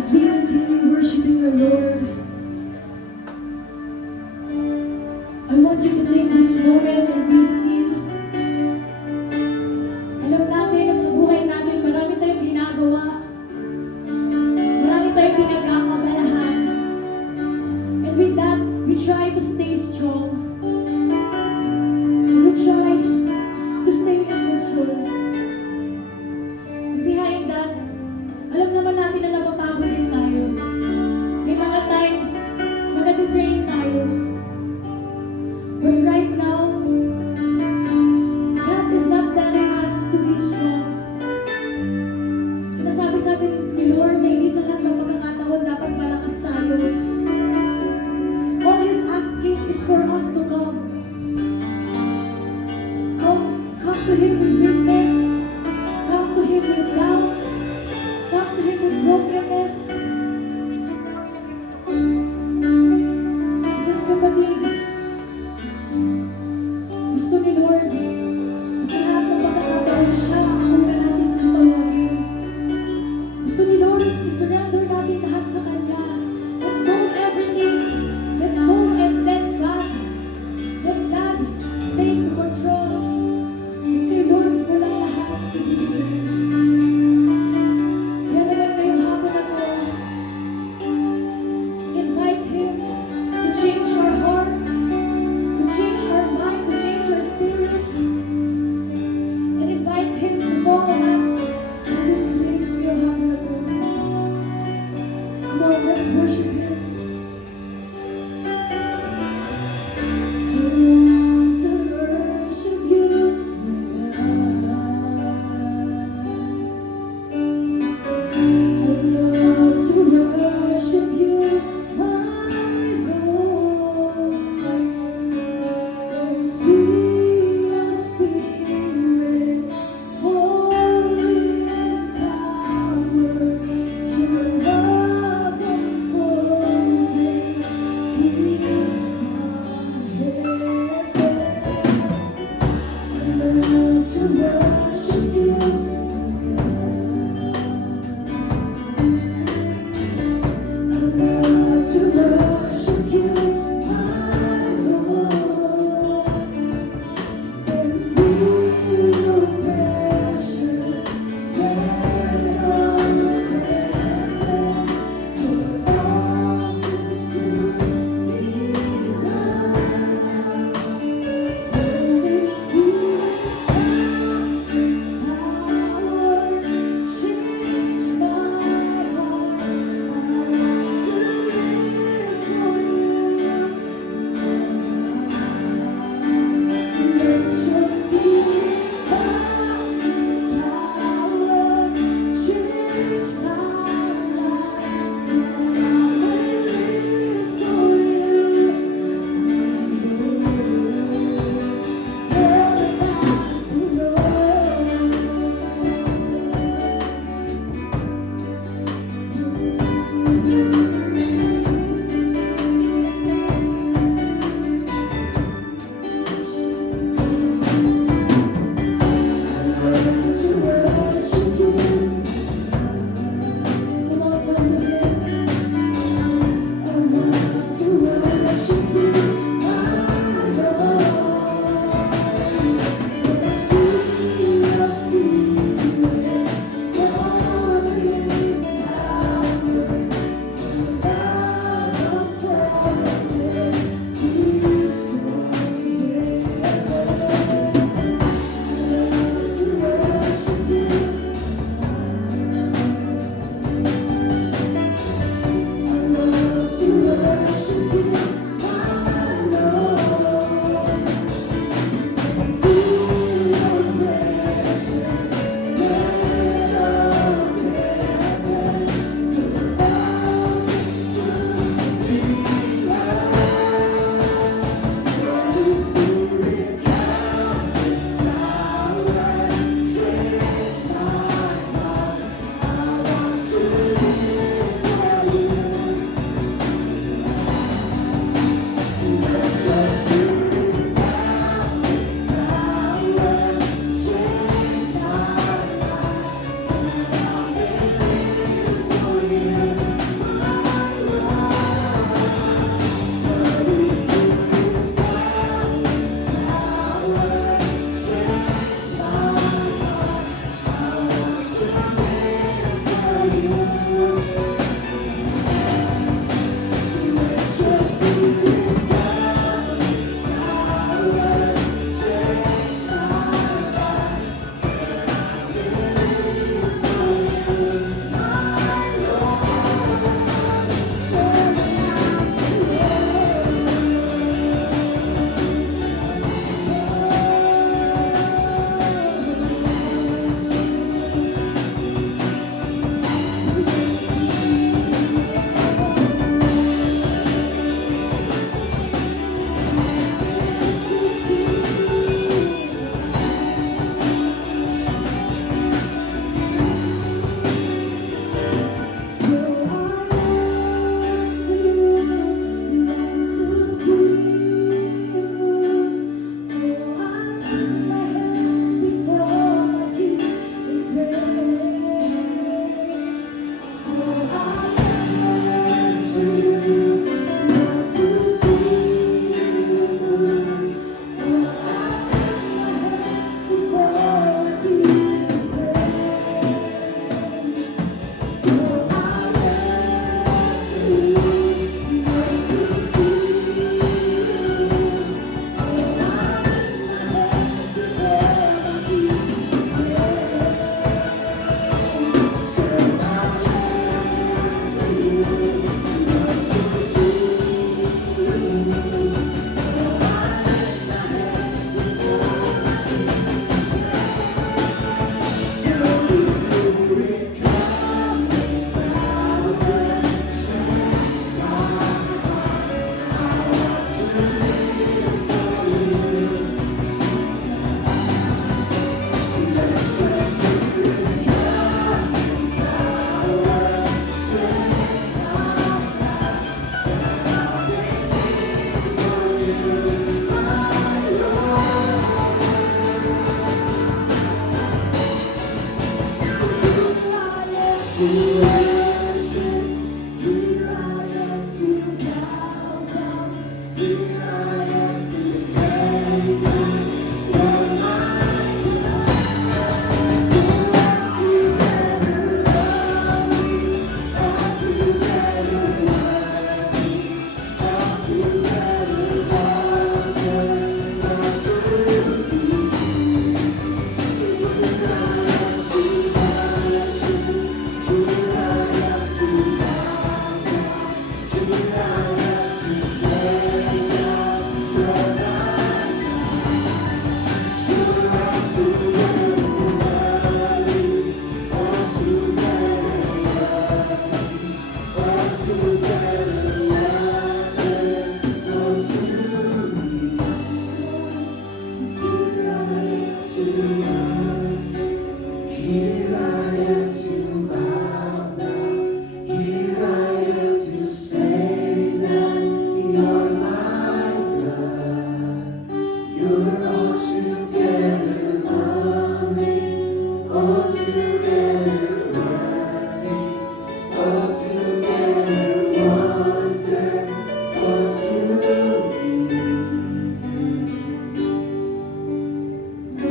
As we continue worshiping our Lord, I want you to take this moment and be still. Alam natin na sa buhay natin, marami tayong ginagawa. Marami tayong pinagkakabalahan. And with that, we try to stay strong. And we try to stay in control. And behind that, alam naman natin na napapagod din tayo. May mga times na nag-drain tayo. But right now, God is not telling us to be strong. Sinasabi sa atin ni Lord na hindi sa lahat ng pagkakataon dapat malakas tayo. All He's asking is for us to come. Come to Him with weakness. Come to Him with doubts. Come to Him with brokenness. Because kapatid, gusto ni Lord na sa lahat ng pagkakataon siya ang una natin tatawagin. Gusto ni Lord i-surrender natin lahat sa Kanya. Let go of everything. Let go and let God take control. Kay Lord mo lang lahat ibibigay. Kaya naman ngayong hapon na to, invite Him to change our hearts, to change our mind, to change our spirit, and invite Him to follow us in this place ngayong hapon na to. Come on, let's worship Him. I want to worship You, my God. I love to worship You, my Lord. And see Your Spirit falling in power, Your love unfolding keeps my head. I love to worship You, I love to worship You, my Lord, and feel Your precious death on the cross. Your all-consuming love, Holy Spirit, power, change my heart. I want to live for You. Let Your Spirit, power, change my life. Till I will live for You. For the past, to worship You. Come on, talk to Him. I want to worship You, my Lord. And see Your Spirit falling in power, Your love unfolding keeps my head. I love to worship You.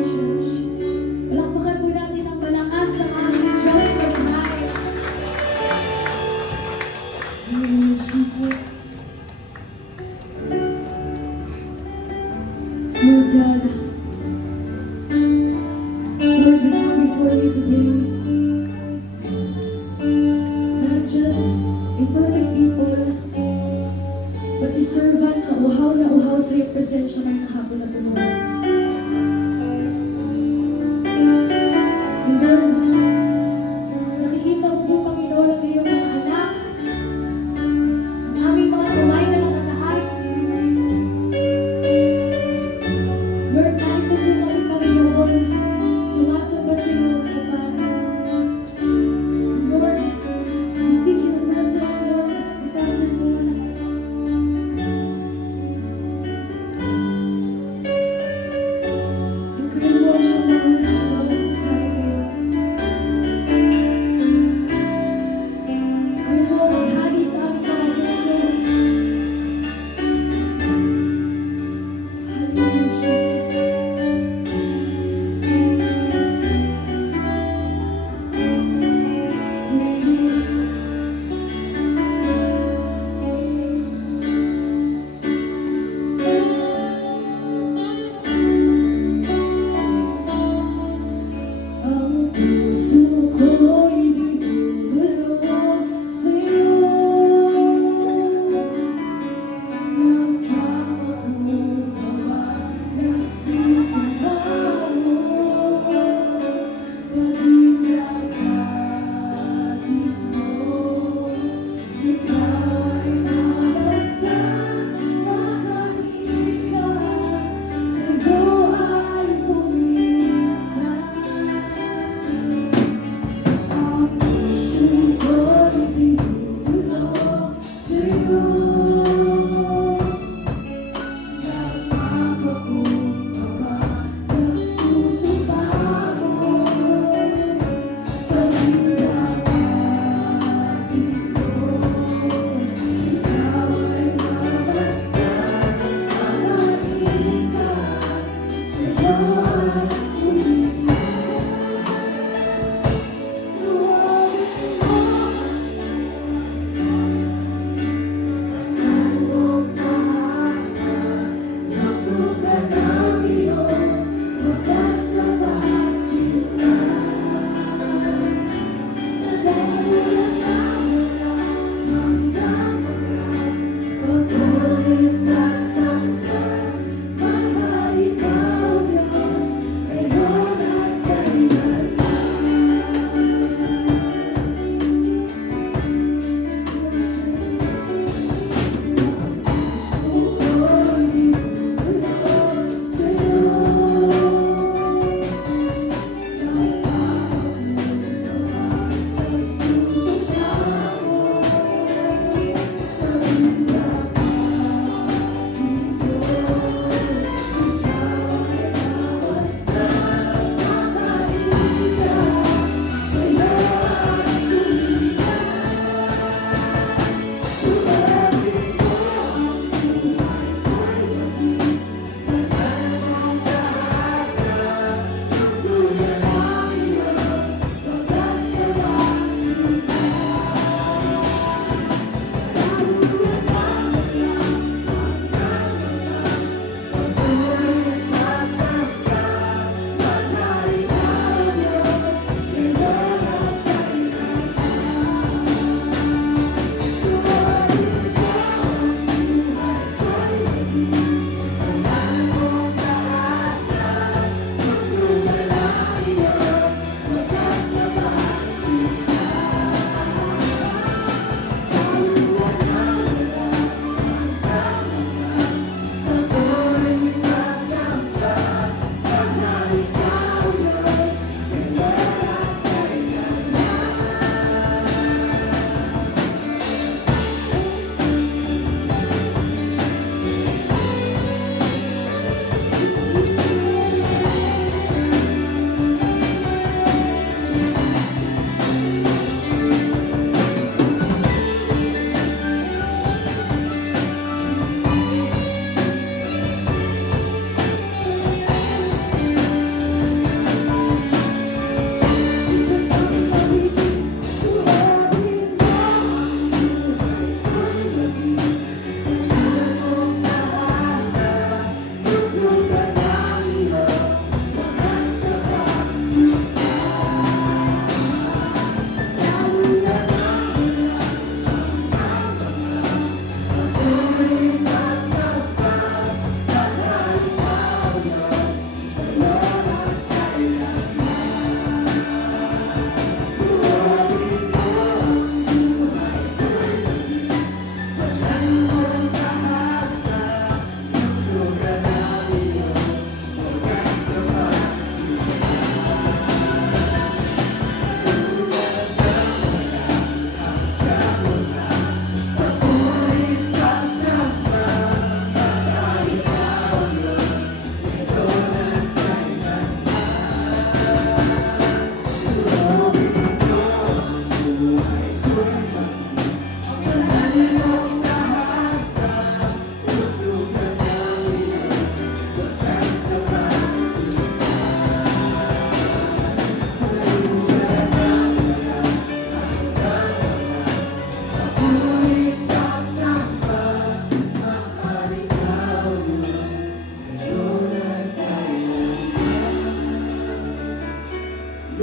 Church, palakpakan po natin ang malakas sa aming Diyos magmahal. Hallelujah, Jesus. Lord God, Lord, we come before you today. Not just imperfect people, but a servant na uhaw sa iyong presensya ngayong hapon na tumuha. And Lord, nakikita mo po, Panginoon, ang iyong mga anak, ang aming mga kamay na nakataas. Lord, narito po kami, Panginoon, sumasamba sa iyong harapan. Lord, we seek your presence, Lord, this afternoon.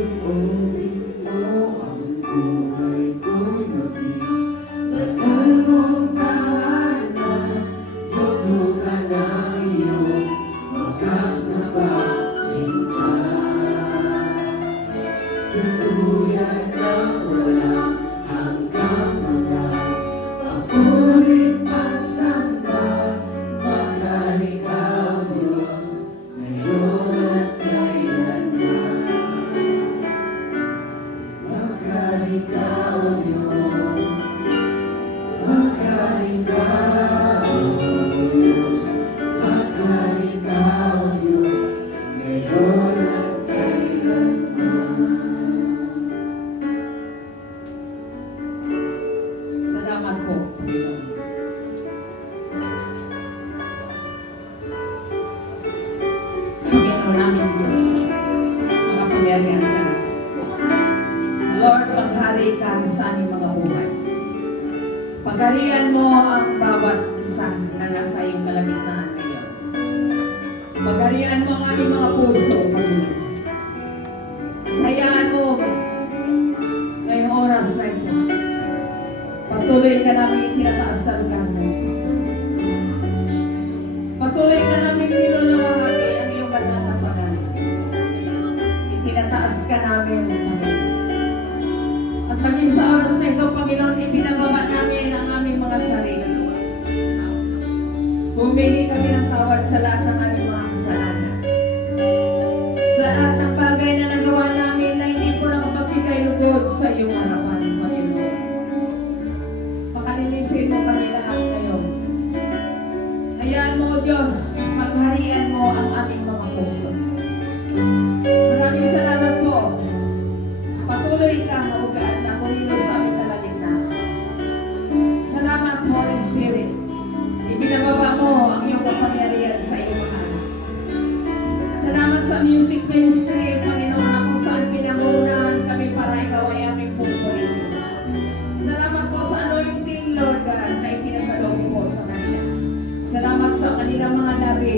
Loobin mo ang buhay ko'y maging banal mong tahanan. Lubukan ang iyong wagas na pagsinta. Tuluyan ng walang hanggang mga papulit pagsamba. Mahal ikaw, Diyos, ngayon at kailanman. Mahal ikaw, Diyos, mahal ikaw, Diyos, mahal ikaw, Diyos, ngayon at kailanman. Salamat po, Panginoon. Panginoon namin Diyos, makapangyarihan sa lahat. Lord, maghari ka sa aming mga buhay. Pagharihan mo ang bawat isa na nasa iyong kalagitnaan ngayon. Pagharihan mo ang aming mga puso, Panginoon. Hayaan mo ngayong oras na ito. Patuloy ka namin itinataas sa lugar na ito. Patuloy ka namin nilulawagi ang iyong banal na pangalan. Itinataas ka namin, Panginoon. At maging sa oras na ito, Panginoon, ibinababa namin ang aming mga sarili. Humingi kami ng tawad sa lahat ng aming mga kasalanan. Sa lahat ng bagay na nagawa namin na hindi po nakapagbigay lugod sa iyong harapan, Panginoon. Pakalinisin mo kami lahat ngayon. Hayaan mo, O Diyos, magharian mo ang aming mga puso. Maraming salamat po. Patuloy ka, Haugaan, na kumilos sa aming kalagitnaan. Salamat, Holy Spirit. Ibinababa mo ang iyong kapangyarihan sa iyong mga anak. Salamat sa music ministry, Panginoon, na kung saan pinangunahan kami para ikaw ay aming pupurihin. Salamat po sa anointing, Lord God, na ipinagkaloob po sa kanila. Salamat sa kanilang mga labi.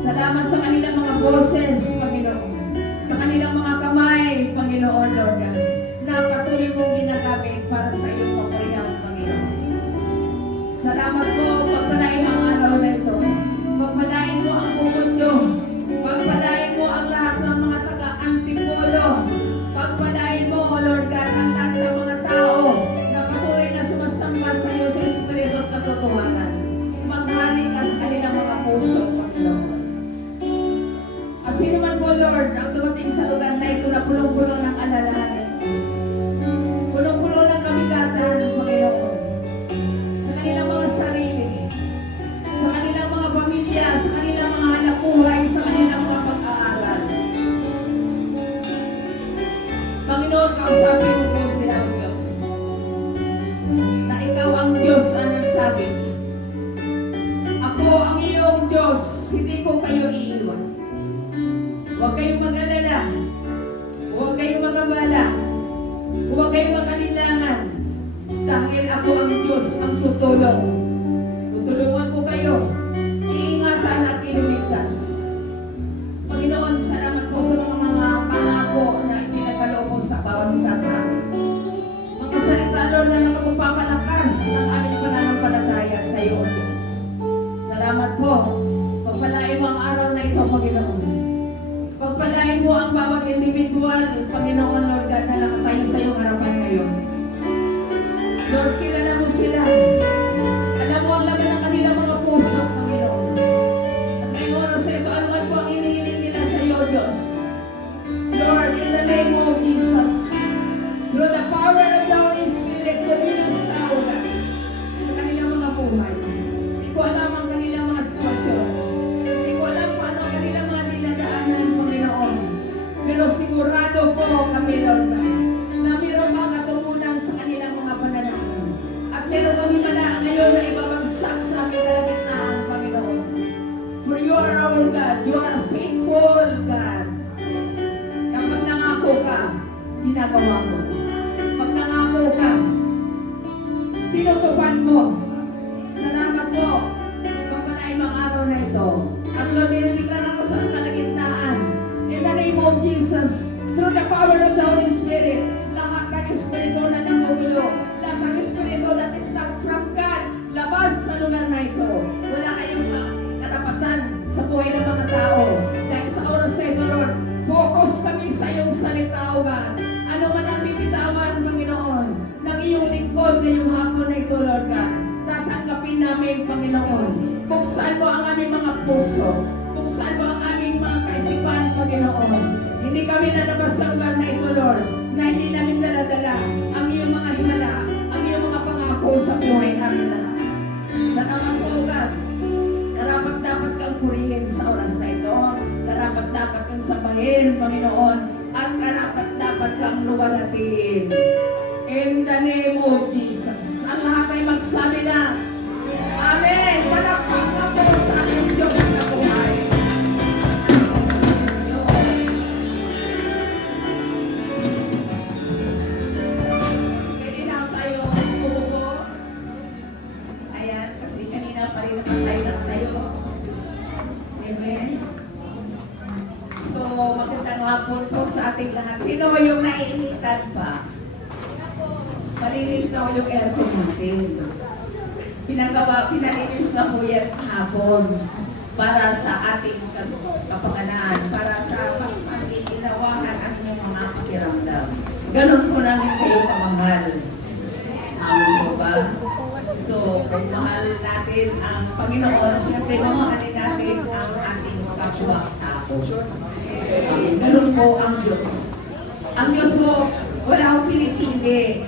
Salamat sa kanilang mga boses, Panginoon. Sa kanilang mga kamay, Panginoon, Lord God, na patuloy mong ginagamit para sa iyong papurihan, Panginoon. Salamat po, pagpalain ang araw na ito. Pagpalain mo ang buong mundo. Pagpalain mo ang lahat ng mga taga-antipolo. Pagpalain mo, Lord God, ang lahat ng mga tao na patuloy na sumasamba sa iyo sa Espiritu at katotohanan. Maghari ka sa kanilang mga puso, Panginoon. At sino man po, Lord, ang dumating sa lugar na ito na pulong-pulong ng alalahanin. Pulong-pulong ng kabigatan, Panginoon. Sa kanilang mga sarili, sa kanilang mga pamilya, sa kanilang mga anak buhay, sa kanilang mga pag-aaral. Panginoon, kausapin mo po sila, Diyos. Na ikaw ang Diyos ang nagsabi. Ako ang iyong Diyos, hindi ko kayo iiwan. Huwag kayong mag-alala. Huwag kayong mag-abala. Huwag kayong mag-alinlangan. Dahil ako ang Diyos ang tutulong. Tutulungan ko kayo. Iingatan at iluligtas. Panginoon, salamat po sa mga pangako na ipinagkaloob mo sa bawat isa sa amin. Mga salita, Lord, na nakapagpapalakas ng aming pananampalataya sa iyo, O Diyos. Salamat po. Pagpalain mo ang araw na ito, Panginoon. Pagpalain mo ang bawat individual, Panginoon, Lord God, na nakatayo sa iyong harapan ngayon. Lord, kilala mo sila. Alam mo ang laman ng kanilang mga puso, Panginoon. At ngayong oras ito, ano man po ang hinihiling nila sa iyo, Diyos. Lord, in the name of Jesus, through the power of the Holy Spirit, kumilos na ako sa kanilang mga buhay. Hindi ko alam ang kanilang mga sitwasyon. Hindi ko alam paano ang kanilang mga dinadaanan, Panginoon. Pero sigurado po kami, Lord, na mayroon mga katugunan sa kanilang mga panalangin. At meron kami mala ngayon na ibabagsak sa aming kalagitnaan, Panginoon. For you are our God. You are a faithful God. Kapag nangako ka, ginagawa mo. Pag nangako ka, tinutupad mo. Salamat po. Pagpalain mo ang araw na ito. At Lord, nilibiglan ako sa kalagitnaan. In the name of Jesus, through the power of the Panginoon. Buksan mo ang aming mga puso. Buksan mo ang aming mga kaisipan, Panginoon. Hindi kami lalabas sa lugar na ito, Lord, na hindi namin daladala ang iyong mga himala, ang iyong mga pangako sa buhay namin lahat. Sa naman po, God, karapat dapat kang purihin sa oras na ito. Karapat dapat kang sabahin, Panginoon. At karapat dapat kang luwalatiin. In the name of Jesus. Ang lahat ay magsabi na, Amen! Palakpak na po sa ating Diyos na buhay. Pwede na tayo umupo. Ayan, kasi kanina pa rin naman tayo. Amen. So, magandang hapon po sa ating lahat. Sino yung naiinitan pa? Palinis na ko yung aircon natin. Pinalinis na po yan hapon para sa ating kapakanan, para sa pag-inawahan ang inyong mga pakiramdam. Ganon po namin kayo kamahal. Amin po ba? So, kung mahal natin ang Panginoon, siyempre mamahalin natin ang ating kapwa-tao. Ganon po ang Diyos. Ang Diyos mo, wala akong pinipili.